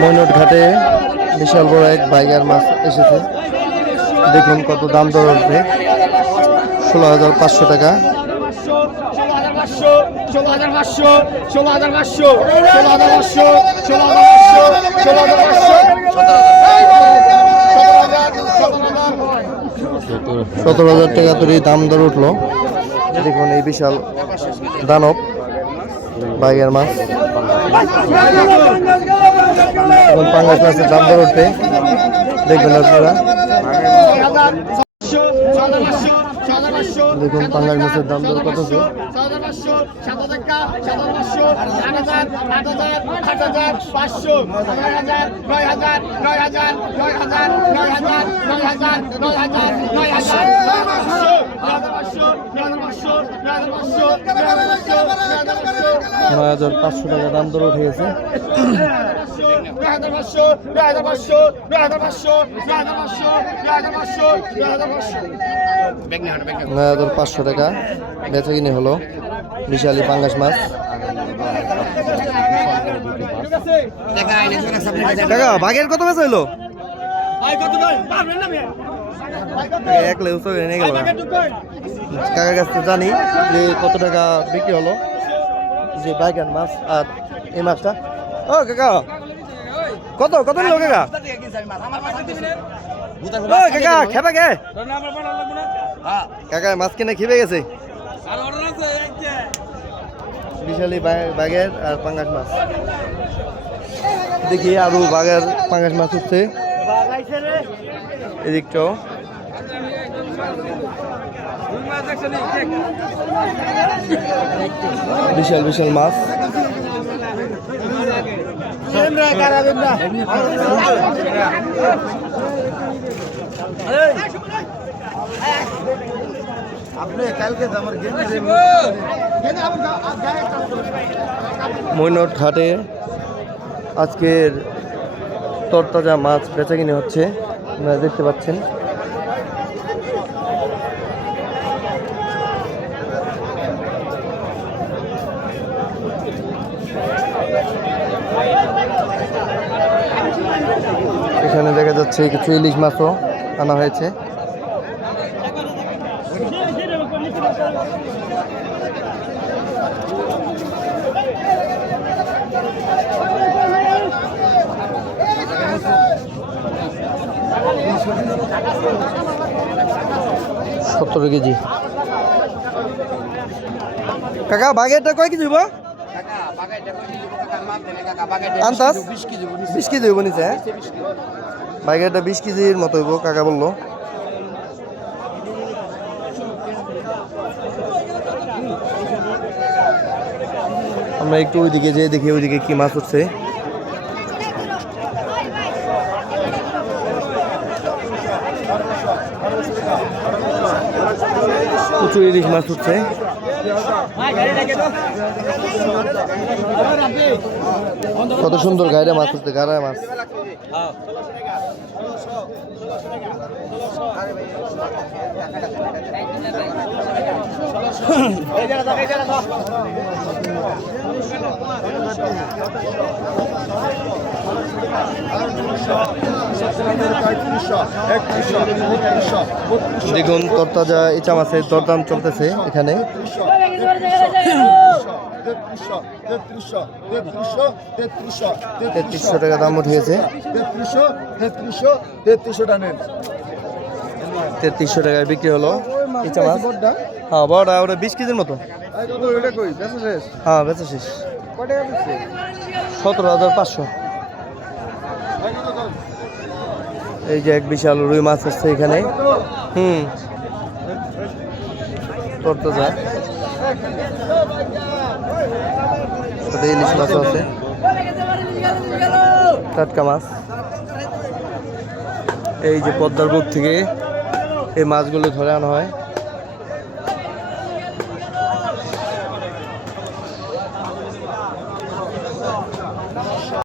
মৈনট ঘাটে বিশাল বড় এক বাইগার মাছ এসেছে। দেখুন কত দাম দর উঠবে ষোলো হাজার পাঁচশো টাকা। সতেরো হাজার টাকা তৈরি দাম দর উঠল। দেখুন এই বিশাল দানব। বাইগার মাছ এখন পাঙ্গাস মাছের দাম দর উঠবে দেখবেন আপনারা দেখুন পাঙ্গাস মাছের দাম দর কত আছে নয় হাজার পাঁচশো টাকা দাম দর উঠে গেছে নয় হাজার পাঁচশো টাকা বেচা কিনে হলো বিশালি পাঙ্গাস মাছ টাকা বাঘের কত বেচা হইল এক লেউ তো এনে গেল কাকার কাছ থেকে জানি যে কত টাকা বিক্রি হলো, যে বাইগান মাছ আর এই মাছটা। ও, কাকা, কত কত নিল কাকা? কাকা, খেপা কে কাকা, মাছ কিনে খেপে গেছে। বিশালি বাঘের আর পাঙ্গাস মাছ। দেখি আরও বাঘের পাঙ্গাস মাছ উঠছে। এদিকটাও বিশাল বিশাল মাছ। মৈনট ঘাটে আজকের তরতাজা মাছ বেচা কিনে হচ্ছে, আপনারা দেখতে পাচ্ছেন। এখানে দেখা যাচ্ছে কিছু ইলিশ মাছও আনা হয়েছে। সত্তর কেজি। কাকা, বাগেরটা কয় কেজি হইব? বিশ কেজি হইব নিচে হ্যাঁ? বাগেরটা বিশ কেজির মতো হইব, কাকা বলল। আমরা একটু ওইদিকে যেয়ে দেখি, ওইদিকে কি মাছ উঠছে প্রচুর ইলিশ মাছ উঠছে। কত সুন্দর গাইরা মাছ উঠছে গাড়ায় মাছ। দেখুন তরতাজা ইচা মাছের দরদাম চলতেছে এখানে। তেত্রিশশো টাকা দাম উঠেছে তেত্রিশশো টাকায় বিক্রি হলো ইচা মাছ। হ্যাঁ বড়টা ওটা বিশ কেজির মতো। হ্যাঁ বেচা শেষ। সতেরো হাজার পাঁচশো। এই যে এক বিশাল রুই মাছ আসছে এখানে। হুম। তরতাজা। সাথে ইলিশ মাছও আছে। টাটকা মাছ। এই যে পদ্মার বুক থেকে এই মাছগুলো ধরে আনা হয়।